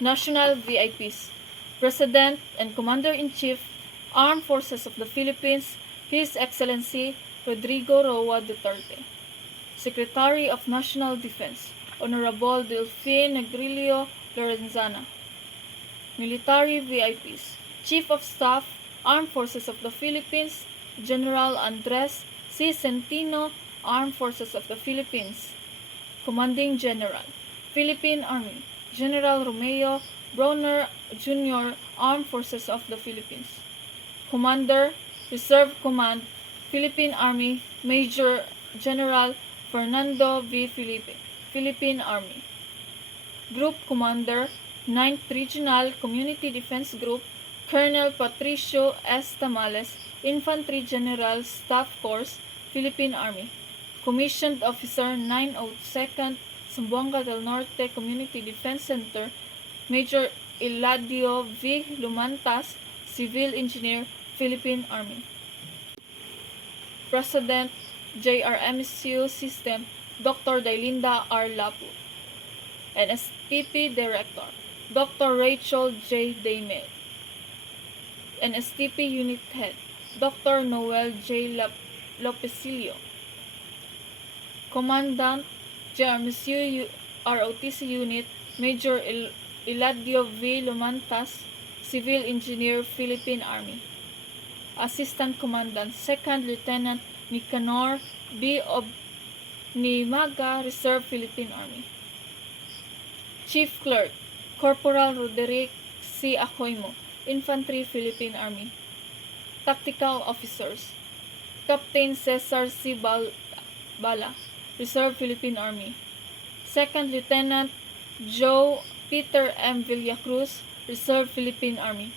National VIPs, President and Commander-in-Chief, Armed Forces of the Philippines, His Excellency Rodrigo Roa Duterte. Secretary of National Defense, Honorable Delfin Negrillo Lorenzana. Military VIPs, Chief of Staff, Armed Forces of the Philippines, General Andres C. Centino, Armed Forces of the Philippines. Commanding General, Philippine Army, General Romeo Bronner Jr., Armed Forces of the Philippines. Commander, Reserve Command, Philippine Army, Major General Fernando V. Felipe, Philippine Army. Group Commander, 9th Regional Community Defense Group, Colonel Patricio S. Tamales, Infantry General Staff Force, Philippine Army. Commissioned Officer, 902nd Zamboanga del Norte Community Defense Center, Major Eladio V. Lumantas, Civil Engineer, Philippine Army. President, JRMSU System, Dr. Dailinda R. Lapu. NSTP Director, Dr. Rachel J. Dayme. NSTP Unit Head, Dr. Noel J. Lopesilio. Commandant, JRMSU ROTC Unit, Major Eladio V. Lumantas, Civil Engineer, Philippine Army. Assistant Commandant, 2nd Lieutenant Nicanor B. Obnimaga, Reserve, Philippine Army. Chief Clerk, Corporal Roderick C. Acoimo, Infantry, Philippine Army. Tactical Officers, Captain Cesar C. Bala, Reserve, Philippine Army. 2nd Lieutenant Joe Peter M. Villacruz, Reserve, Philippine Army.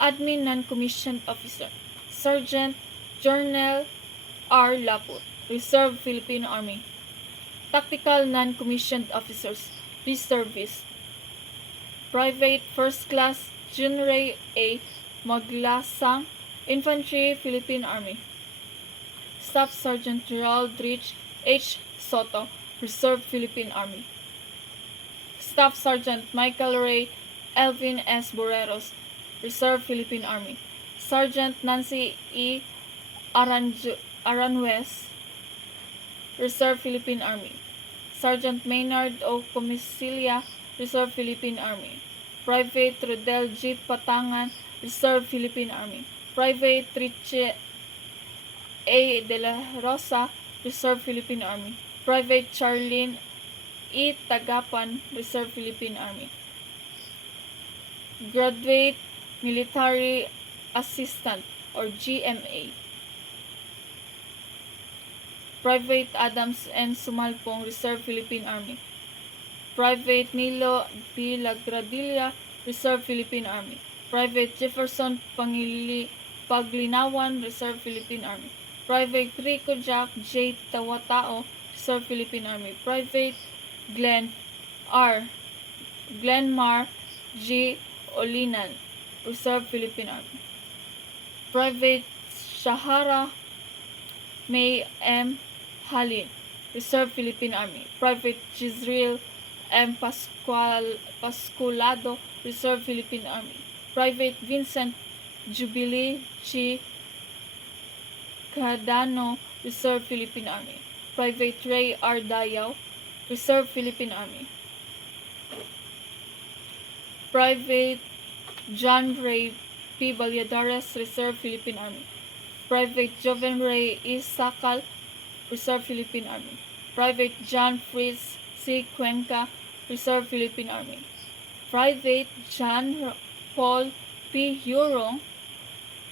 Admin Non-Commissioned Officer, Sergeant Journal R. Laput, Reserve, Philippine Army. Tactical Non-Commissioned Officers, Reservist, Private First Class Junray A. Maglasang, Infantry, Philippine Army. Staff Sergeant Gerald Rich H. Soto, Reserve, Philippine Army. Staff Sergeant Michael Ray Elvin S. Boreros, Reserve, Philippine Army. Sergeant Nancy E. Aranjuez, Reserve, Philippine Army. Sergeant Maynard O. Comisilia, Reserve, Philippine Army. Private Rodel G. Patangan, Reserve, Philippine Army. Private Triche A. De La Rosa, Reserve, Philippine Army. Private Charlene E. Tagapan, Reserve, Philippine Army. Graduate Military Assistant or GMA. Private Adams N. Sumalpong, Reserve, Philippine Army. Private Nilo B. Lagradilla, Reserve, Philippine Army. Private Jefferson Paglinawan, Reserve, Philippine Army. Private Rico Jack J. Tawatao, Reserve, Philippine Army. Private Glenmar G. Olinan, Reserve, Philippine Army. Private Shahara May M. Halin, Reserve, Philippine Army. Private Gisrael M. Pasculado, Reserve, Philippine Army. Private Vincent Jubilee G. Cadano, Reserve, Philippine Army. Private Ray R. Dayaw, Reserve, Philippine Army. Private John Ray P. Valladares, Reserve, Philippine Army. Private Joven Ray E. Sakal, Reserve, Philippine Army. Private John Fritz C. Cuenca, Reserve, Philippine Army. Private John Paul P. Hurong,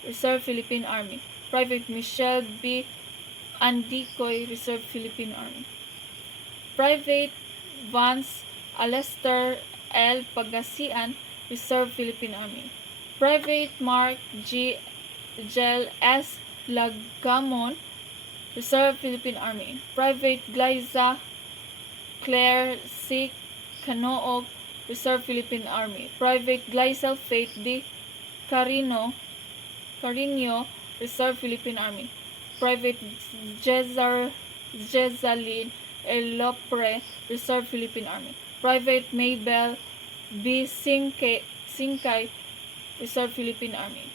Reserve, Philippine Army. Private Michelle B. Andicoy, Reserve, Philippine Army. Private Vance Alester L. Pagasian, Reserve, Philippine Army. Private Mark G. Gel S. Lagamon, Reserve, Philippine Army. Private Glyza Claire C. Canoog, Reserve, Philippine Army. Private Glycel Faith D. Carino, Reserve, Philippine Army. Private Jezalyn Elopre, Reserve, Philippine Army. Private Maybell B. Singkay, Reserve Philippine Army.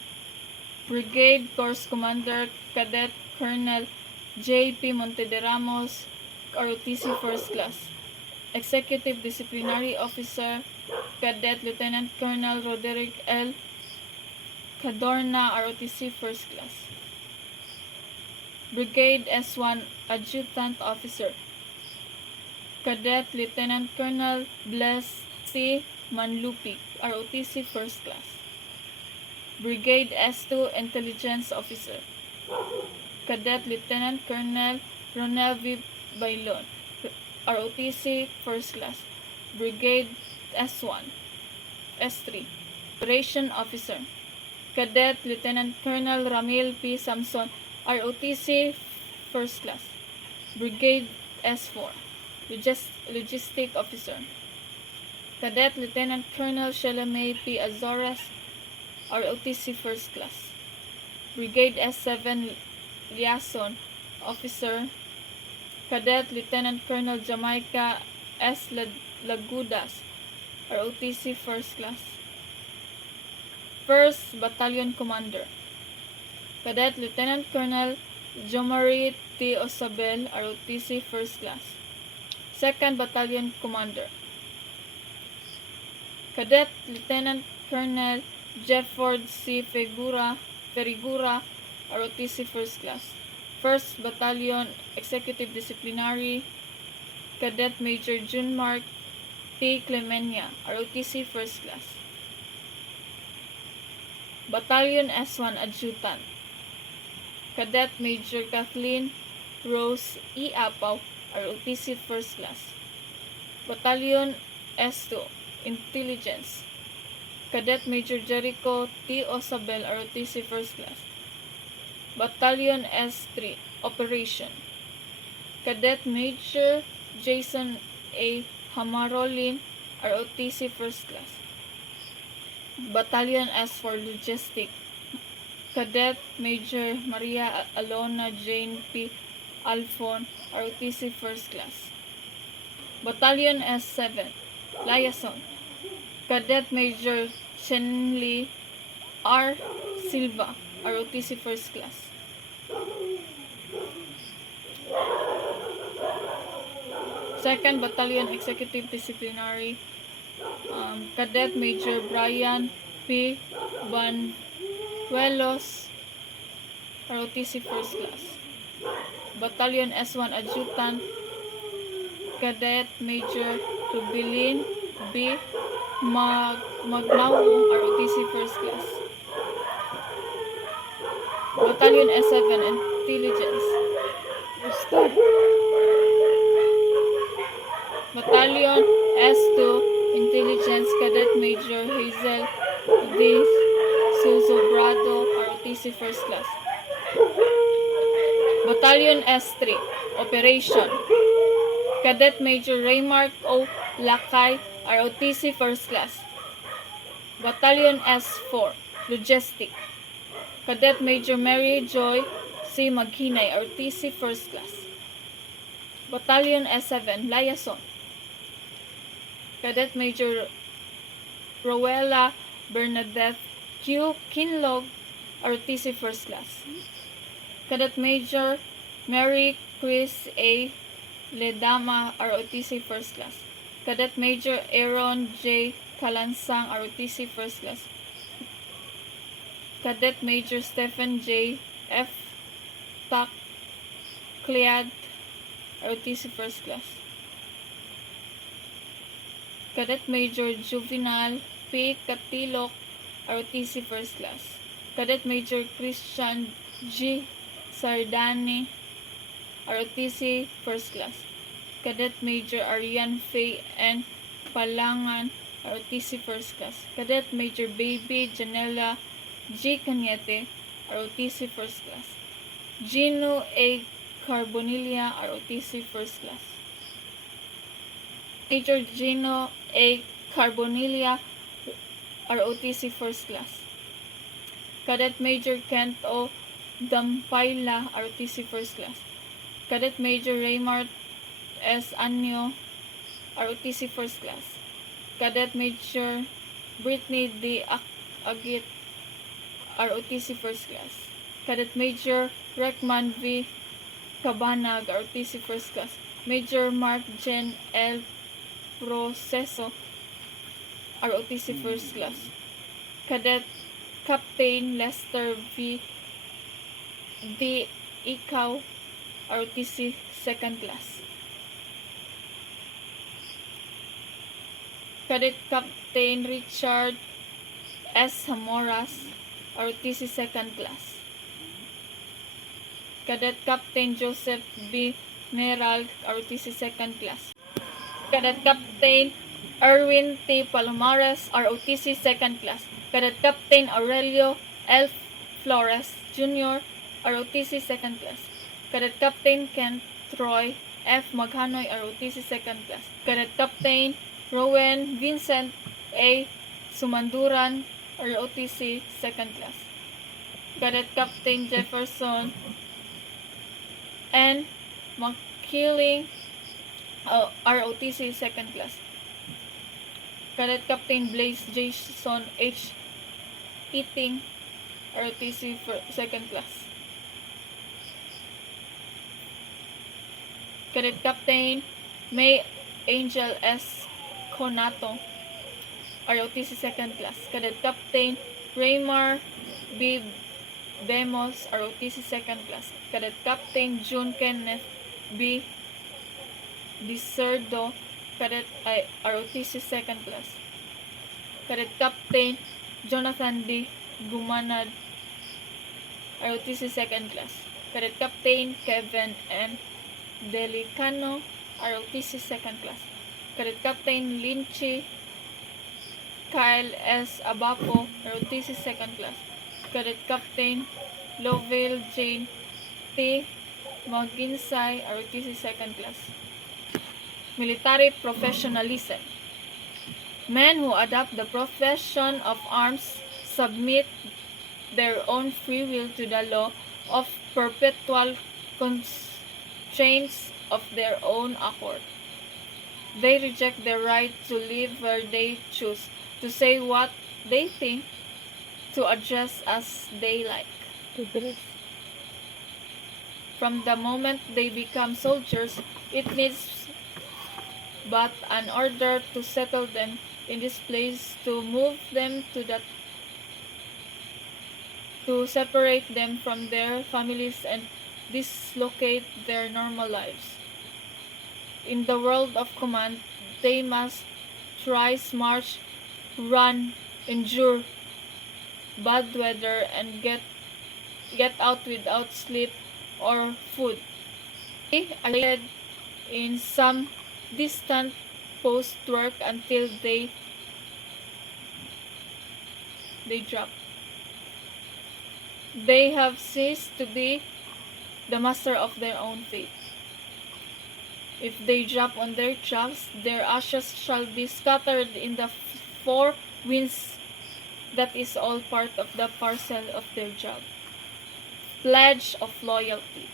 Brigade Course Commander Cadet Colonel J.P. Montederamos, ROTC First Class. Executive Disciplinary Officer Cadet Lieutenant Colonel Roderick L. Cadorna, ROTC First Class. Brigade S1 Adjutant Officer Cadet Lieutenant Colonel Bless T. Manlupig, ROTC First Class. Brigade S2 Intelligence Officer Cadet Lieutenant Colonel Ronel V. Bailon, ROTC First Class. Brigade S1 S3 Operation Officer Cadet Lieutenant Colonel Ramil P. Samson, ROTC First Class. Brigade S4 Logistic Officer Cadet Lieutenant Colonel Shelame P. Azores, ROTC First Class. Brigade S7 Liaison Officer Cadet Lieutenant Colonel Jamaica S. Lagudas, ROTC First Class. 1st Battalion Commander Cadet Lieutenant Colonel Jomari T. Osabel, ROTC First Class. 2nd Battalion Commander Cadet Lieutenant Colonel Jefford C. Ferigura, ROTC First Class. 1st Battalion Executive Disciplinary Cadet Major Junmark T. Clemenia, ROTC First Class. Battalion S1 Adjutant Cadet Major Kathleen Rose E. Apaw, ROTC First Class. Battalion S2 Intelligence Cadet Major Jericho T. Osabel, ROTC First Class. Battalion S3 Operation Cadet Major Jason A. Hamarolin, ROTC First Class. Battalion S4 Logistic Cadet Major Maria Alona Jane P. Alfon, ROTC First Class. Battalion S7 Liaison Cadet Major Chenli R. Silva, ROTC First Class. Second Battalion Executive Disciplinary Cadet Major Brian P. Banuelos, ROTC First Class. Battalion S1 Adjutant Cadet Major Rubilin B. Magnawong, ROTC First Class. Battalion S7 Intelligence Battalion S2 Intelligence Cadet Major Hazel D. Suzobrado, ROTC First Class. Battalion S3 Operation Cadet Major Raymark O. Lakay, ROTC First Class. Battalion S4 Logistic Cadet Major Mary Joy C. Maghinay, ROTC First Class. Battalion S7 Liaison Cadet Major Rowella Bernadette Q. Kinlog, ROTC First Class. Cadet Major Mary Chris A. Ledama, ROTC First Class. Cadet Major Aaron J. Kalansang, ROTC First Class. Cadet Major Stephen J. F. Takliad, ROTC First Class. Cadet Major Juvenal P. Katilok, ROTC First Class. Cadet Major Christian G. Sardani, ROTC First Class. Cadet Major Arian Faye N. Palangan, ROTC First Class. Cadet Major Baby Janela G. Cañete, ROTC First Class. Gino A. Carbonilla, ROTC First Class. Major Gino A. Carbonilla, ROTC First Class. Cadet Major Kent O. Dampayla, ROTC First Class. Cadet Major Raymart S. Anyo, ROTC First Class. Cadet Major Brittany D. Agit, ROTC First Class. Cadet Major Rekman V. Cabanag, ROTC First Class. Major Mark Jen L. Proceso, ROTC First Class. Cadet Captain Lester V. D. Ikaw, ROTC Second Class. Cadet Captain Richard S. Hamoras, ROTC Second Class. Cadet Captain Joseph B. Meral, ROTC Second Class. Cadet Captain Erwin T. Palomares, ROTC Second Class. Cadet Captain Aurelio L. Flores Jr., ROTC Second Class. Cadet Captain Kent Troy F. Maghanoy, ROTC Second Class. Cadet Captain Rowan Vincent A. Sumanduran, ROTC Second Class. Cadet Captain Jefferson N. McKilling, ROTC Second Class. Cadet Captain Blaze Jason H. Eating, ROTC Second Class. Cadet Captain May Angel S. Conato, ROTC Second Class. Cadet Captain Raymar B. Bemos, ROTC Second Class. Cadet Captain June Kenneth B. Diserdo, ROTC Second Class. Cadet Captain Jonathan D. Gumanad, ROTC Second Class. Cadet Captain Kevin N. Delicano, ROTC Second Class. Cadet Captain Linchi Kyle S. Abapo, ROTC Second Class. Cadet Captain Lovell Jane T. Maginsay, ROTC Second Class. Military professionalism. Men who adopt the profession of arms submit their own free will to the law of perpetual constraints of their own accord. They reject the right to live where they choose, to say what they think, to adjust as they like. From the moment they become soldiers, it needs but an order to settle them in this place, to move them to separate them from their families and dislocate their normal lives. In the world of command, they must thrice march, run, endure bad weather, and get out without sleep or food. They are led in some distant post work until they drop. They have ceased to be the master of their own fate. If they drop on their tracks, their ashes shall be scattered in the four winds. That is all part of the parcel of their job. Pledge of loyalty.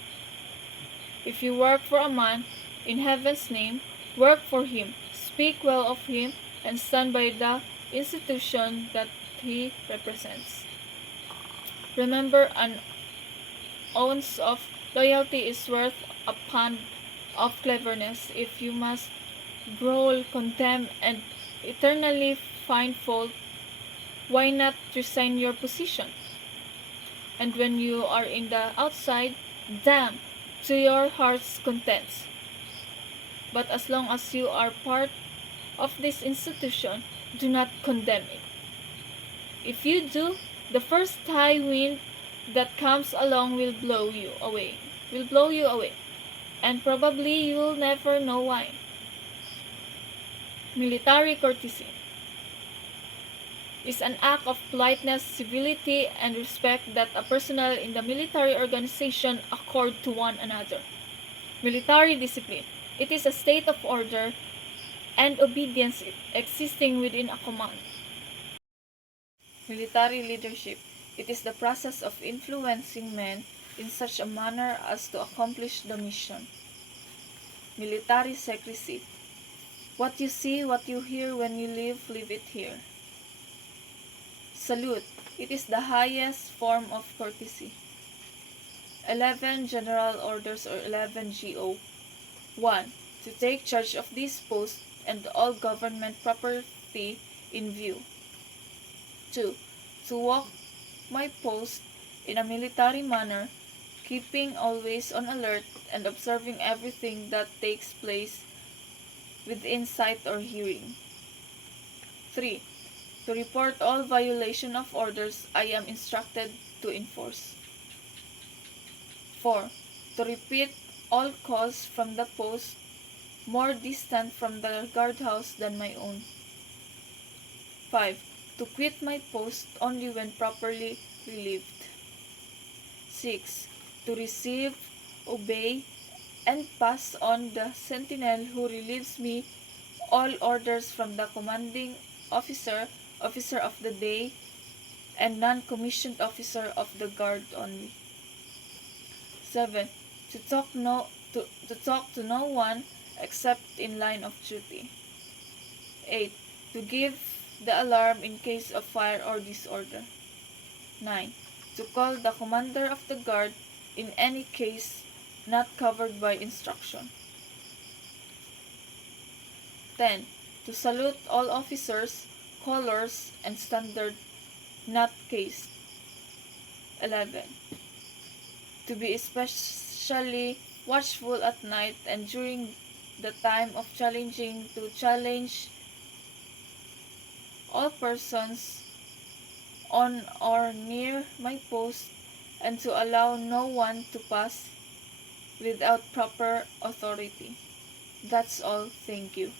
If you work for a man, in heaven's name, work for him, speak well of him, and stand by the institution that he represents. Remember, an ounce of loyalty is worth a pound of cleverness. If you must growl, condemn, and eternally find fault, why not resign your position? And when you are in the outside, damn, to your heart's contents. But as long as you are part of this institution, do not condemn it. If you do, the first high wind that comes along will blow you away. And probably you will never know why. Military courtesy is an act of politeness, civility, and respect that a personnel in the military organization accord to one another. Military discipline. It is a state of order and obedience existing within a command. Military leadership. It is the process of influencing men in such a manner as to accomplish the mission. Military secrecy. What you see, what you hear when you leave it here. Salute. It is the highest form of courtesy. 11 General Orders or 11 GO. 1. To take charge of this post and all government property in view. 2. To walk my post in a military manner, keeping always on alert and observing everything that takes place within sight or hearing. 3. To report all violation of orders I am instructed to enforce. 4. To repeat all calls from the post more distant from the guardhouse than my own. 5. To quit my post only when properly relieved. 6. To receive, obey, and pass on the sentinel who relieves me all orders from the commanding officer, officer of the day, and non-commissioned officer of the guard only. 7. To talk to no one except in line of duty. 8. To give the alarm in case of fire or disorder. 9. To call the commander of the guard in any case not covered by instruction. 10. To salute all officers, colors, and standard not cased. 11. To be especially watchful at night and during the time of challenging to challenge all persons on or near my post and to allow no one to pass without proper authority. That's all. Thank you.